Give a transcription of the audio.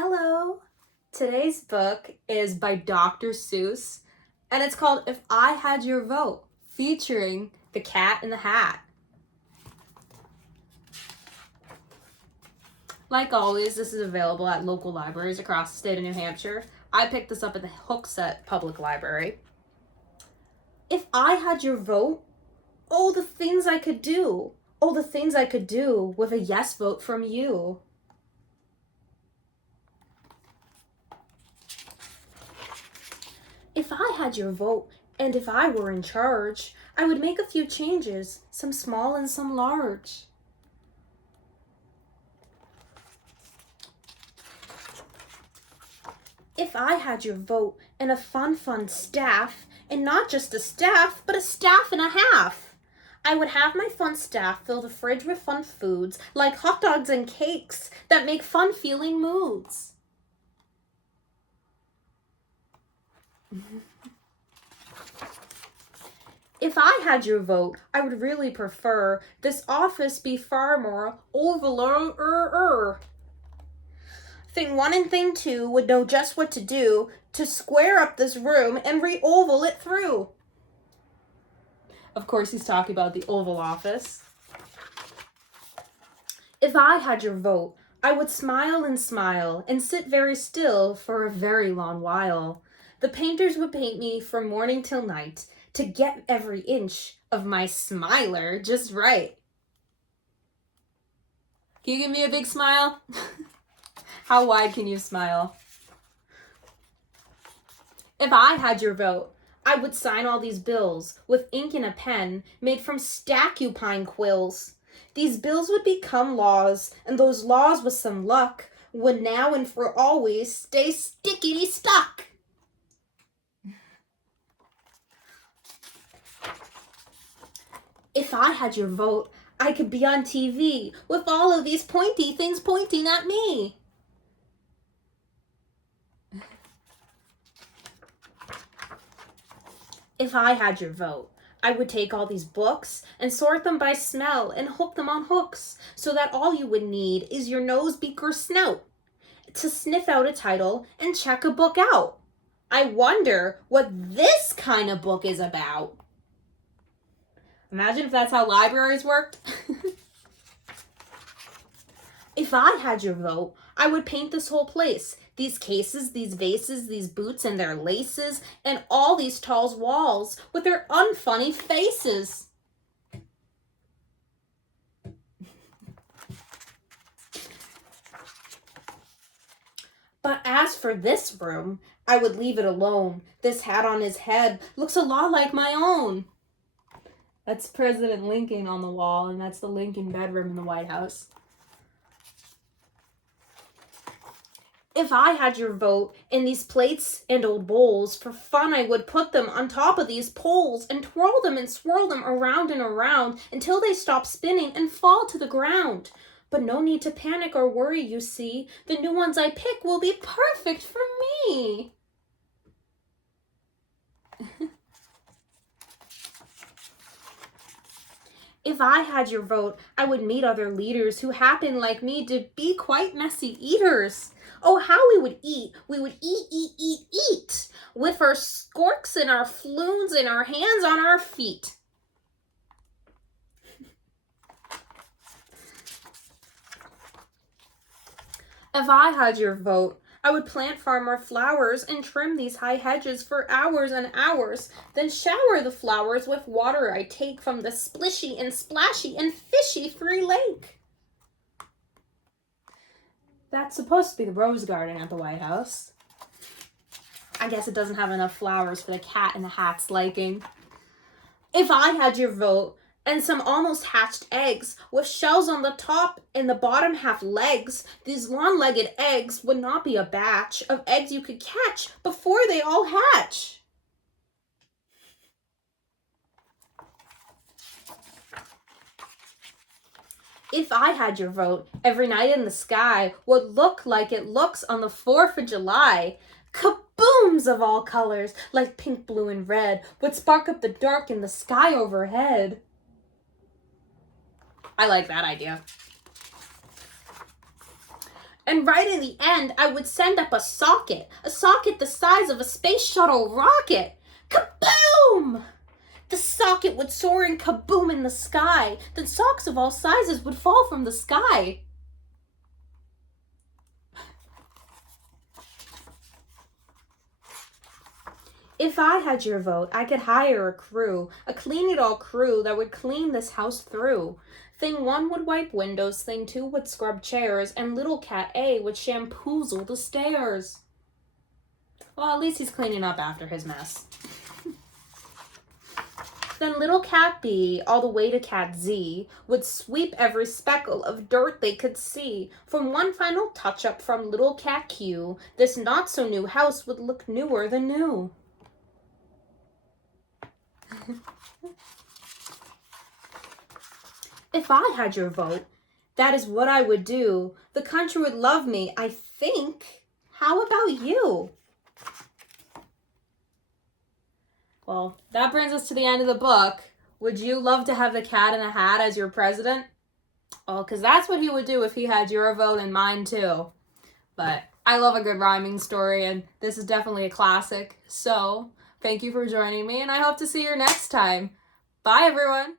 Hello! Today's book is by Dr. Seuss, and it's called If I Had Your Vote, featuring the Cat in the Hat. Like always, this is available at local libraries across the state of New Hampshire. I picked this up at the Hooksett Public Library. If I had your vote, oh, the things I could do. Oh, the things I could do with a yes vote from you. If I had your vote, and if I were in charge, I would make a few changes, some small and some large. If I had your vote and a fun staff, and not just a staff, but a staff and a half, I would have my fun staff fill the fridge with fun foods, like hot dogs and cakes that make fun-feeling moods. If I had your vote, I would really prefer this office be far more oval. Thing 1 and Thing 2 would know just what to do to square up this room and re-oval it through. Of course, he's talking about the Oval Office. If I had your vote, I would smile and sit very still for a very long while. The painters would paint me from morning till night to get every inch of my smiler just right. Can you give me a big smile? How wide can you smile? If I had your vote, I would sign all these bills with ink and a pen made from stacupine quills. These bills would become laws, and those laws, with some luck, would now and for always stay stickety stuck. If I had your vote, I could be on TV with all of these pointy things pointing at me. If I had your vote, I would take all these books and sort them by smell and hook them on hooks so that all you would need is your nose, beak, or snout to sniff out a title and check a book out. I wonder what this kind of book is about. Imagine if that's how libraries worked. If I had your vote, I would paint this whole place. These cases, these vases, these boots and their laces, and all these tall walls with their unfunny faces. But as for this room, I would leave it alone. This hat on his head looks a lot like my own. That's President Lincoln on the wall, and that's the Lincoln bedroom in the White House. If I had your vote in these plates and old bowls, for fun I would put them on top of these poles and twirl them and swirl them around and around until they stop spinning and fall to the ground. But no need to panic or worry, you see. The new ones I pick will be perfect for me. If I had your vote, I would meet other leaders who happen, like me, to be quite messy eaters. Oh, how we would eat. We would eat, with our skorks and our floons and our hands on our feet. If I had your vote, I would plant far more flowers and trim these high hedges for hours and hours, then shower the flowers with water I take from the splishy and splashy and fishy free lake. That's supposed to be the rose garden at the White House. I guess it doesn't have enough flowers for the cat in the hat's liking. If I had your vote, and some almost hatched eggs with shells on the top and the bottom half legs, these long-legged eggs would not be a batch of eggs you could catch before they all hatch. If I had your vote, every night in the sky would look like it looks on the 4th of July. Kabooms of all colors, like pink, blue, and red, would spark up the dark in the sky overhead. I like that idea. And right in the end, I would send up a socket the size of a space shuttle rocket. Kaboom! The socket would soar and kaboom in the sky. Then socks of all sizes would fall from the sky. If I had your vote, I could hire a crew, a clean-it-all crew that would clean this house through. Thing 1 would wipe windows, Thing 2 would scrub chairs, and little cat A would shampoozle the stairs. Well, at least he's cleaning up after his mess. Then little cat B, all the way to cat Z, would sweep every speckle of dirt they could see. From one final touch-up from little cat Q, this not-so-new house would look newer than new. If I had your vote, that is what I would do. The country would love me, I think. How about you? Well, that brings us to the end of the book. Would you love to have the Cat in a Hat as your president? Well, because that's what he would do if he had your vote and mine too. But I love a good rhyming story, and this is definitely a classic. So, thank you for joining me, and I hope to see you next time. Bye, everyone!